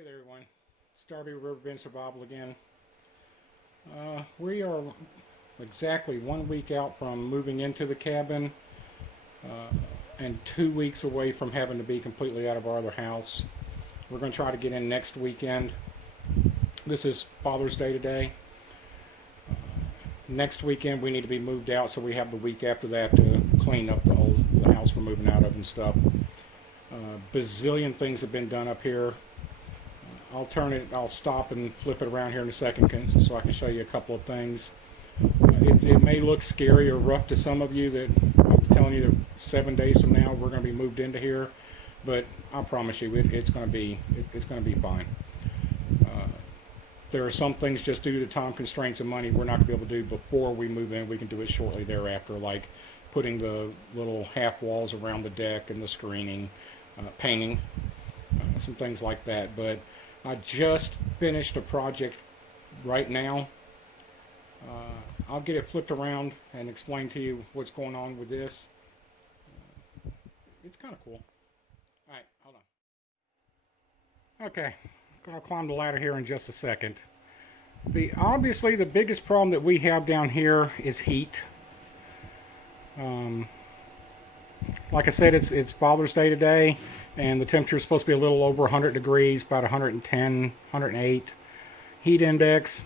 Hey there everyone, it's Darby RiverBendSurvival again. We are exactly 1 week out from moving into the cabin and 2 weeks away from having to be completely out of our other house. We're going to try to get in next weekend. This is Father's Day today. Next weekend we need to be moved out, so we have the week after that to clean up the house we're moving out of and stuff. Bazillion things have been done up here. I'll stop and flip it around here in a second so I can show you a couple of things. It may look scary or rough to some of you that I'm telling you that 7 days from now we're going to be moved into here, but I promise you it's going to be fine. There are some things just due to time constraints and money we're not going to be able to do before we move in. We can do it shortly thereafter, like putting the little half walls around the deck and the screening, painting, some things like that. But I just finished a project right now. I'll get it flipped around and explain to you what's going on with this. It's kind of cool. Alright, hold on. Okay, I'll climb the ladder here in just a second. Obviously the biggest problem that we have down here is heat. Like I said, it's Father's Day today, and the temperature is supposed to be a little over 100 degrees, about 110, 108 heat index.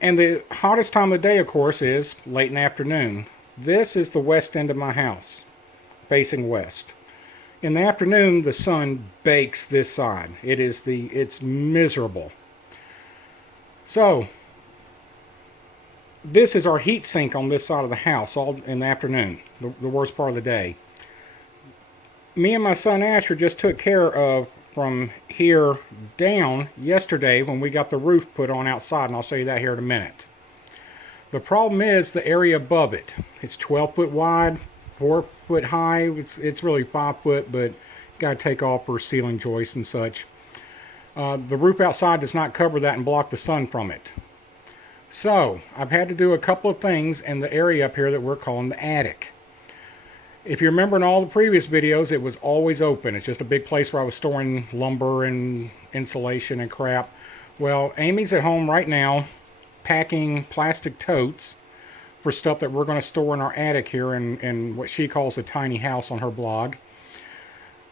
And the hottest time of the day, of course, is late in the afternoon. This is the west end of my house, facing west. In the afternoon, the sun bakes this side. It's miserable. So this is our heat sink on this side of the house, all in the afternoon, the worst part of the day. Me and my son Asher just took care of from here down yesterday when we got the roof put on outside, and I'll show you that here in a minute. The problem is the area above it. It's 12 foot wide, 4 foot high. It's really 5 foot, but got to take off for ceiling joists and such. The roof outside does not cover that and block the sun from it. So I've had to do a couple of things in the area up here that we're calling the attic. If you remember in all the previous videos, it was always open. It's just a big place where I was storing lumber and insulation and crap. Well, Amy's at home right now packing plastic totes for stuff that we're going to store in our attic here in what she calls a tiny house on her blog.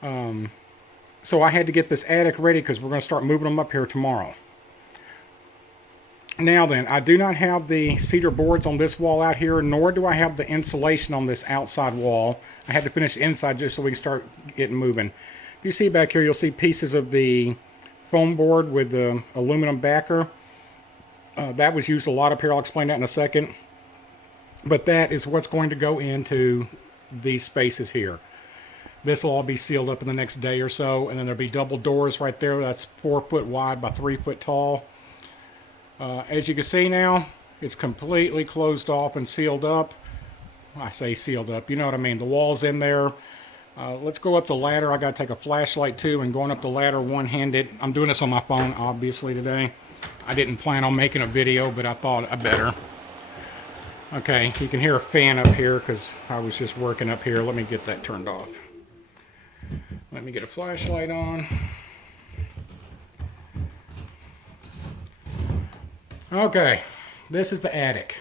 So I had to get this attic ready because we're going to start moving them up here tomorrow. Now then, I do not have the cedar boards on this wall out here, nor do I have the insulation on this outside wall. I had to finish inside just so we can start getting moving. If you see back here, you'll see pieces of the foam board with the aluminum backer. That was used a lot up here. I'll explain that in a second. But that is what's going to go into these spaces here. This will all be sealed up in the next day or so, and then there'll be double doors right there. That's 4 foot wide by 3 foot tall. As you can see now, it's completely closed off and sealed up. I say sealed up, you know what I mean. The wall's in there. Let's go up the ladder. I got to take a flashlight too, and going up the ladder one-handed. I'm doing this on my phone, obviously, today. I didn't plan on making a video, but I thought I better. Okay, you can hear a fan up here because I was just working up here. Let me get that turned off. Let me get a flashlight on. Okay, this is the attic.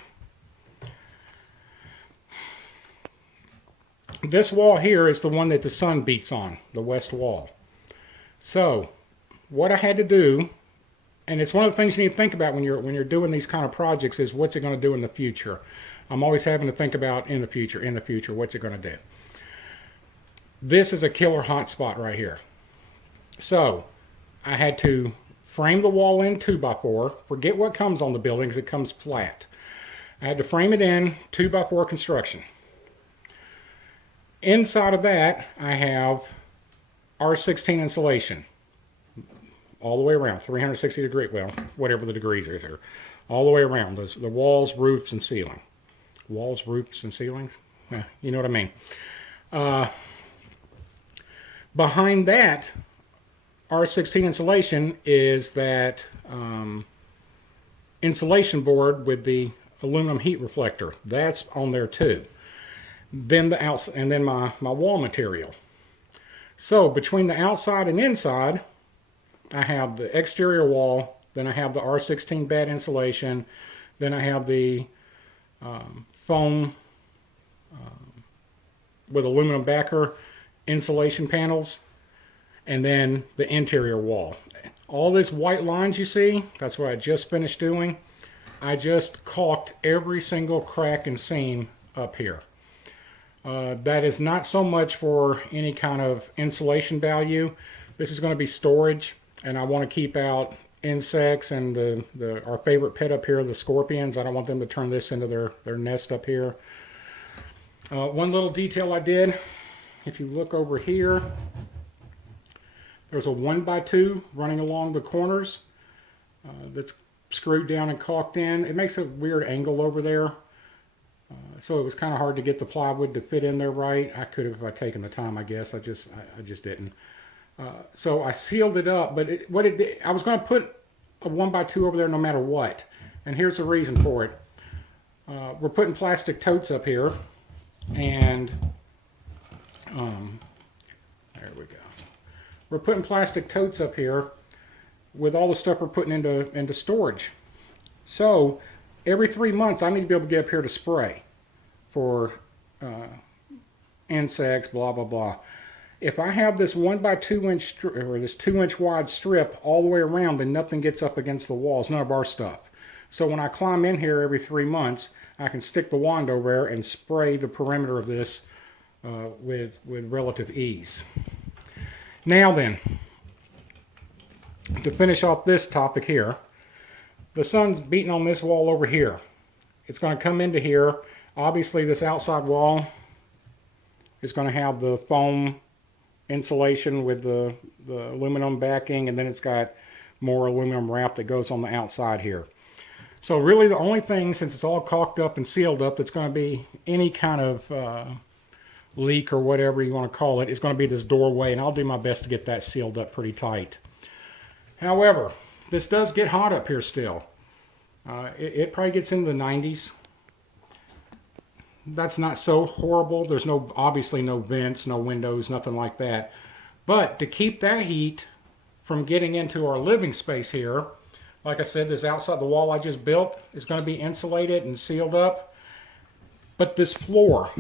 This wall here is the one that the sun beats on, the west wall. So, what I had to do, and it's one of the things you need to think about when you're doing these kind of projects, is what's it going to do in the future. I'm always having to think about in the future, what's it going to do. This is a killer hot spot right here. So, I had to frame the wall in 2x4. Forget what comes on the building because it comes flat. I had to frame it in 2x4 construction. Inside of that, I have R16 insulation. All the way around, 360 degree, well, whatever the degrees is here. All the way around, the walls, roofs, and ceiling. Walls, roofs, and ceilings? Yeah, you know what I mean. Behind that, R16 insulation is that insulation board with the aluminum heat reflector. That's on there too. Then my wall material. So between the outside and inside, I have the exterior wall, then I have the R16 bad insulation, then I have the foam with aluminum backer insulation panels, and then the interior wall. All these white lines you see, that's what I just finished doing. I just caulked every single crack and seam up here. That is not so much for any kind of insulation value. This is going to be storage, and I want to keep out insects and our favorite pet up here, the scorpions. I don't want them to turn this into their nest up here. One little detail I did, if you look over here, there's a 1x2 running along the corners that's screwed down and caulked in. It makes a weird angle over there. So it was kind of hard to get the plywood to fit in there right. I could have if I taken the time, I guess. I just didn't. So I sealed it up, but I was going to put a 1x2 over there no matter what. And here's the reason for it. We're putting plastic totes up here, and there we go. We're putting plastic totes up here with all the stuff we're putting into storage. So every 3 months, I need to be able to get up here to spray for insects, blah, blah, blah. If I have this 1x2 inch or this 2-inch wide strip all the way around, then nothing gets up against the walls, none of our stuff. So when I climb in here every 3 months, I can stick the wand over there and spray the perimeter of this with relative ease. Now then, to finish off this topic here, the sun's beating on this wall over here. It's going to come into here. Obviously, this outside wall is going to have the foam insulation with the aluminum backing, and then it's got more aluminum wrap that goes on the outside here. So really the only thing, since it's all caulked up and sealed up, that's going to be any kind of leak or whatever you want to call it, is going to be this doorway, and I'll do my best to get that sealed up pretty tight. However, this does get hot up here still. It probably gets into the 90s. That's not so horrible. There's obviously no vents, no windows, nothing like that. But to keep that heat from getting into our living space here, like I said, this outside the wall I just built is going to be insulated and sealed up. But this floor,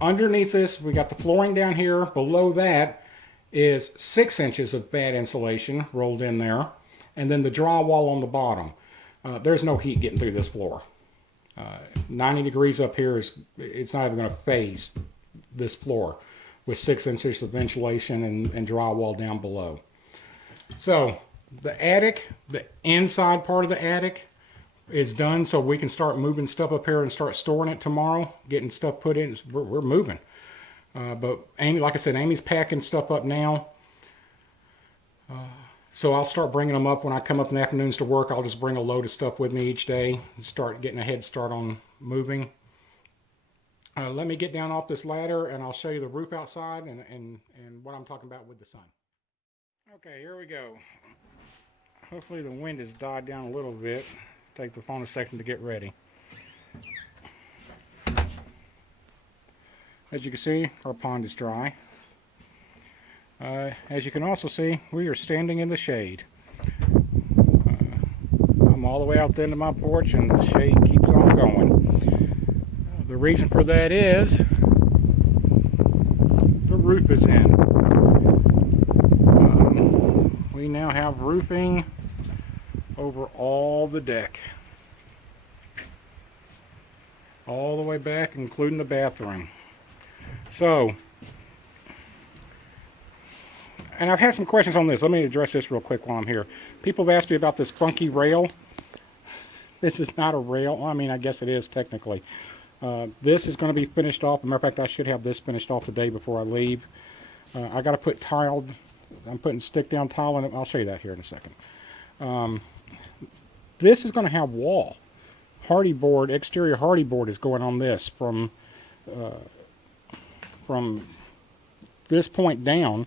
underneath this, we got the flooring down here. Below that is 6 inches of bad insulation rolled in there. And then the drywall on the bottom. There's no heat getting through this floor. 90 degrees up here, it's not even going to phase this floor with 6 inches of insulation and drywall down below. So the attic, the inside part of the attic is done, so we can start moving stuff up here and start storing it tomorrow, getting stuff put in. We're moving. But Amy, like I said, Amy's packing stuff up now. So I'll start bringing them up when I come up in the afternoons to work. I'll just bring a load of stuff with me each day and start getting a head start on moving. Let me get down off this ladder and I'll show you the roof outside and what I'm talking about with the sun. Okay, here we go. Hopefully the wind has died down a little bit. Take the phone a second to get ready. As you can see, our pond is dry. As you can also see, we are standing in the shade. I'm all the way out the end of my porch and the shade keeps on going. The reason for that is the roof is in. We now have roofing over all the deck. All the way back, including the bathroom. So, and I've had some questions on this. Let me address this real quick while I'm here. People have asked me about this funky rail. This is not a rail. Well, I mean, I guess it is technically. This is going to be finished off. As a matter of fact, I should have this finished off today before I leave. I got to put tiled. I'm putting stick down tile in it. I'll show you that here in a second. This is going to have wall. Hardy board, exterior hardy board is going on this from this point down.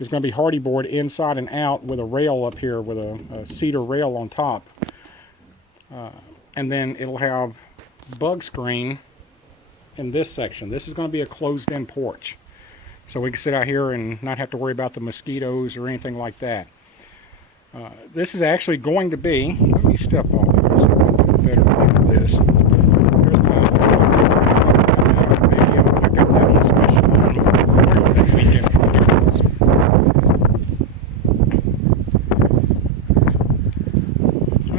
Is going to be hardy board inside and out with a rail up here with a cedar rail on top. And then it'll have bug screen in this section. This is going to be a closed-in porch. so we can sit out here and not have to worry about the mosquitoes or anything like that. This is actually going to be, let me step off here so I can do a better view of this. Here's my video. I got that on special on Memorial Day weekend.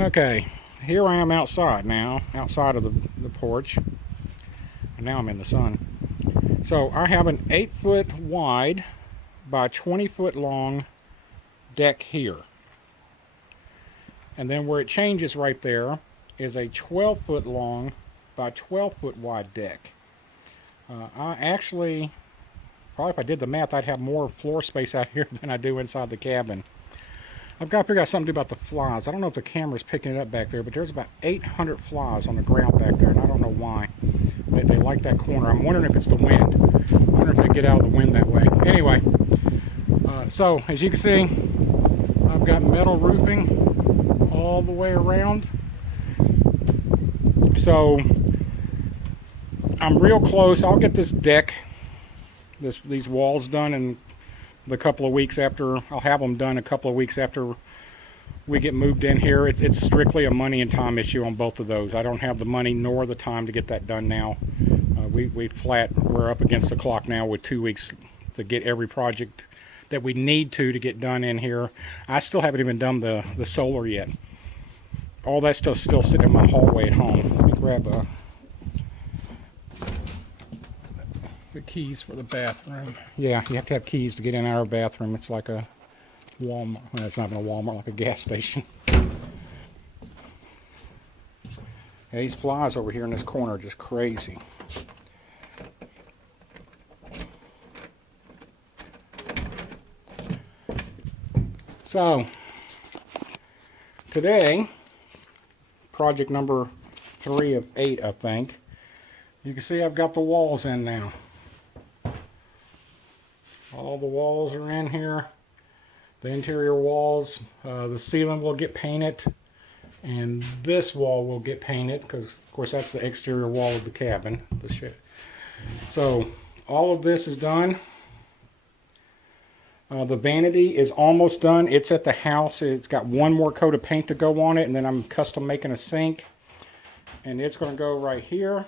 Okay, here I am outside now, outside of the porch. And now I'm in the sun. So I have an 8-foot wide by 20-foot long deck here. And then where it changes right there is a 12-foot long by 12-foot wide deck. I actually, probably if I did the math, I'd have more floor space out here than I do inside the cabin. I've got to figure out something to do about the flies. I don't know if the camera's picking it up back there, but there's about 800 flies on the ground back there, and I don't know why. They like that corner. I'm wondering if it's the wind. I wonder if they get out of the wind that way. Anyway, so as you can see, I've got metal roofing all the way around. So I'm real close. I'll get this deck, these walls done in the couple of weeks after. I'll have them done a couple of weeks after we get moved in here. It's strictly a money and time issue on both of those. I don't have the money nor the time to get that done now. We're up against the clock now with 2 weeks to get every project that we need to get done in here. I still haven't even done the solar yet. All that stuff's still sitting in my hallway at home. Let me grab the keys for the bathroom. Yeah, you have to have keys to get in our bathroom. It's like a Walmart. Well, it's not even a Walmart, like a gas station. These flies over here in this corner are just crazy. So, today, project number 3 of 8, I think. You can see I've got the walls in now. All the walls are in here. The interior walls, the ceiling will get painted, and this wall will get painted because, of course, that's the exterior wall of the cabin. So, all of this is done. The vanity is almost done. It's at the house. It's got one more coat of paint to go on it, and then I'm custom making a sink. And it's going to go right here.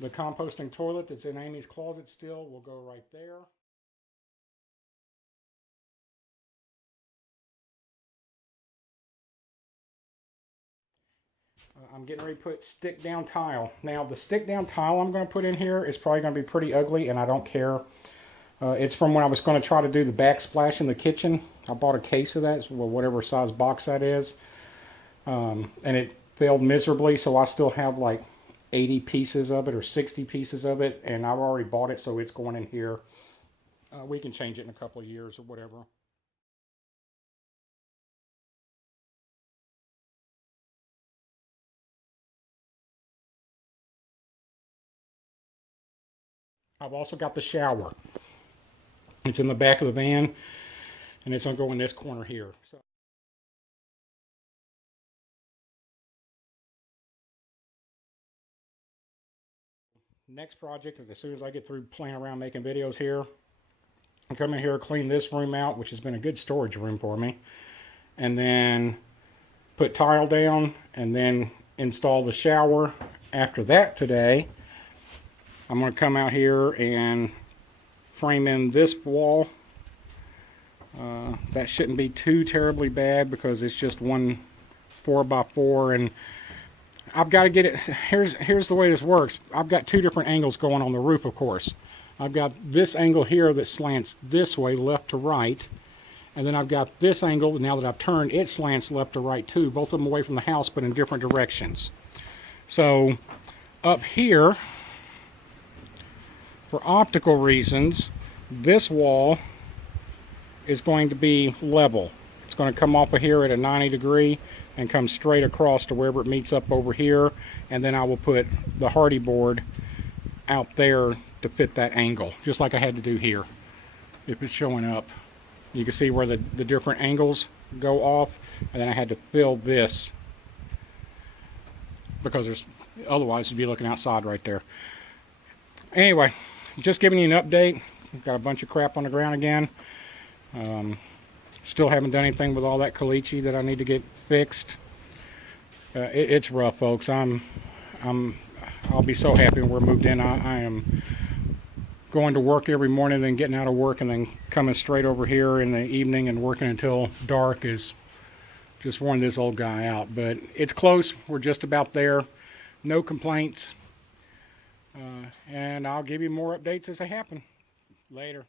The composting toilet that's in Amy's closet still will go right there. I'm getting ready to put stick down tile. Now the stick down tile I'm going to put in here is probably going to be pretty ugly, and I don't care. It's from when I was going to try to do the backsplash in the kitchen. I bought a case of that, well, whatever size box that is. And it failed miserably, so I still have like 80 pieces of it or 60 pieces of it, and I've already bought it, so it's going in here. We can change it in a couple of years or whatever. I've also got the shower. It's in the back of the van, and it's going to go in this corner here. So, next project, as soon as I get through playing around making videos here, I'll come in here, clean this room out, which has been a good storage room for me, and then put tile down, and then install the shower. After that today, I'm going to come out here and frame in this wall. That shouldn't be too terribly bad because it's just one 4x4, and I've got to get it. Here's the way this works. I've got 2 different angles going on the roof, of course. I've got this angle here that slants this way, left to right, and then I've got this angle. Now that I've turned, it slants left to right too, both of them away from the house but in different directions. So up here, for optical reasons, this wall is going to be level. It's going to come off of here at a 90 degree and come straight across to wherever it meets up over here, and then I will put the hardy board out there to fit that angle, just like I had to do here. If it's showing up, you can see where the different angles go off, and then I had to fill this because otherwise you'd be looking outside right there. Anyway, just giving you an update. We've got a bunch of crap on the ground again. Still haven't done anything with all that caliche that I need to get fixed. It's rough, folks. I'll be so happy when we're moved in. I am going to work every morning, then getting out of work, and then coming straight over here in the evening and working until dark is just worn this old guy out. But it's close. We're just about there. No complaints. And I'll give you more updates as they happen. Later.